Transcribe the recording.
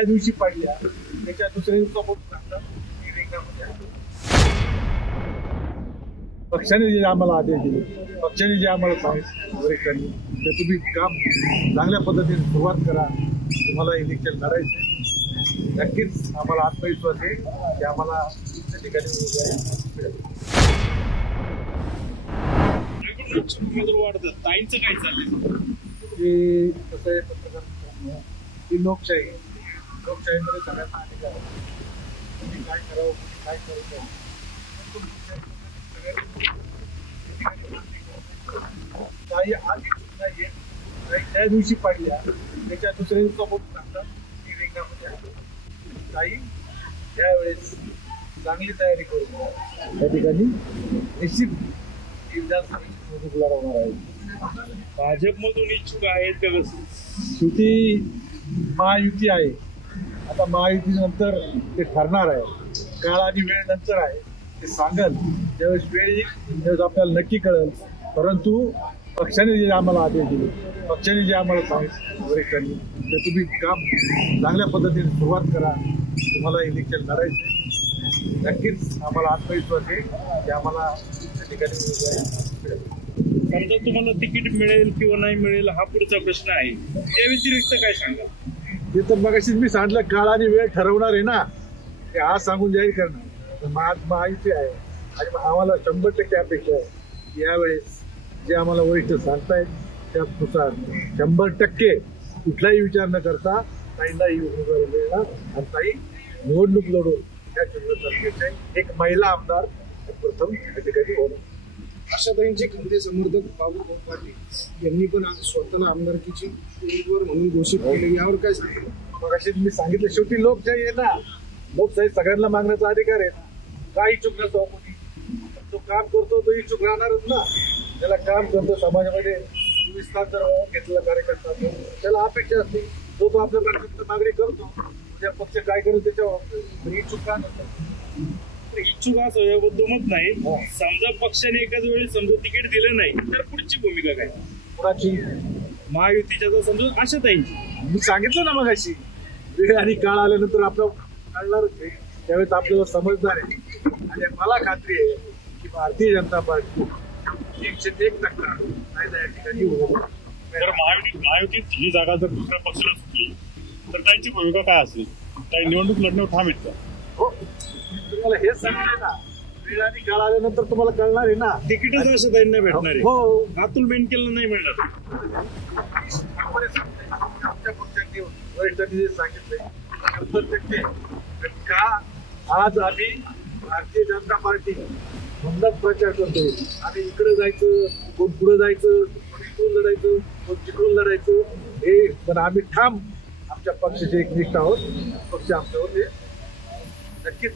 ज्या दिवशी पाडल्या त्याच्या दुसऱ्या दिवसापासून पक्षाने जे आम्हाला आदेश दिले, पक्षाने जे आम्हाला सांगितलं वरिष्ठांनी, तर तुम्ही काम चांगल्या पद्धतीने सुरुवात करा. तुम्हाला इलेक्शन लढायचं नक्कीच. आम्हाला आत्मविश्वास आहे की आम्हाला त्या ठिकाणी वाढतात. ताईंचं काय चाललंय? की कसं आहे पत्रकार ही लोकशाही आहे. लोकशाहीमध्ये सगळ्यांना अधिकार आहे. तुम्ही काय करावं, काय करू नये, काही आज नाही काही त्या दिवशी पाडल्या त्याच्या दुसऱ्या दिवसापासून सांगतात की रिंगणामध्ये आहे. काही त्यावेळेस चांगली तयारी करून त्या ठिकाणी निश्चित विधानसभेची लढवणार आहे. भाजपमधून इच्छुक आहेत का? शेवटी महायुती आहे. आता महायुतीनंतर ते ठरणार आहे. काळ आणि वेळ नंतर आहे, ते सांगल ज्यावेळेस वेळ येईल त्यावेळेस आपल्याला नक्की कळेल. परंतु पक्षाने जे आम्हाला आदेश दिले, पक्षाने जे आम्हाला सांगितलं वरिष्ठांनी, तर तुम्ही काम चांगल्या पद्धतीने सुरुवात करा. तुम्हाला इलेक्शन लढायचं नक्कीच. आम्हाला आत्मविश्वास आहे की आम्हाला त्या ठिकाणी समजा तुम्हाला तिकीट मिळेल किंवा नाही मिळेल हा पुढचा प्रश्न आहे. त्या व्यतिरिक्त काय सांगा? ते तर मगाशीच मी सांगितलं, काळ आणि वेळ ठरवणार आहे ना, ते आज सांगून जाहीर करणार. महायुती आहे आणि आम्हाला 100% अपेक्षा आहे की यावेळेस जे आम्हाला वरिष्ठ सांगतायत त्यानुसार 100% कुठलाही विचार न करता ताईंनाही उमेदवारी मिळणार आणि ताई निवडणूक लढून त्या तालुक्याचे एक महिला आमदार प्रथम त्या ठिकाणी होणार. आशाताईंचे खंदे समर्थक बाबूभाऊ पाटील यांनी पण आज स्वतःला आमदारकीची उमेदवार म्हणून घोषित केले. यावर काय सांगितलं? मगाशी मी सांगितलं, शेवटी लोकशाही आहे ना. लोकशाही सगळ्यांना मागण्याचा अधिकार आहे ना. काही इच्छुक नसतो, जो काम करतो तो इच्छुक राहणारच ना. त्याला काम करतो समाजामध्ये 24 तास जर घेतलेला कार्यकर्ता त्याला अपेक्षा असते, तो आपल्या प्रकारची मागणी करतो. उद्या पक्ष काय करेल त्याच्यावर इच्छुक का नसतो. इच्छुक हा दुमत नाही. समजा पक्षाने एकाच वेळी समजा तिकीट दिलं नाही तर पुढची भूमिका काय? कोणाची? महायुतीच्या जर समजून आशाताईंची. मी सांगितलं ना मगाशी, वेळ आणि काळ आल्यानंतर आपलं कळणारच आहे. त्यावेळेस आपल्याला समजदार आहे आणि मला खात्री आहे की भारतीय जनता पार्टी 101% या ठिकाणी होईल. तर महायुतीत ही जागा जर दुसऱ्या पक्षाला सुटली तर त्यांची भूमिका काय असेल? काही निवडणूक लढण्यावर ठाम आहेत का? हो, तुम्हाला हेच सांगितलं ना, वेळ आणि काळ आल्यानंतर तुम्हाला कळणार आहे ना. तिकीटच आशाताईंना भेटणार आहे. हो, अतुल बेनकेला नाही मिळणार. आमच्या पक्षांनी वरिष्ठांनी जे सांगितलंय 100% का आज आम्ही भारतीय जनता पार्टी म्हणूनच प्रचार करतोय. आम्ही इकडे जायचं, कोण पुढे जायचं, कोण इकडून लढायचं, कोण तिकडून लढायचं हे, पण आम्ही ठाम आमच्या पक्षाचे एकनिष्ठ आहोत. पक्ष आमच्यावर हे नक्कीच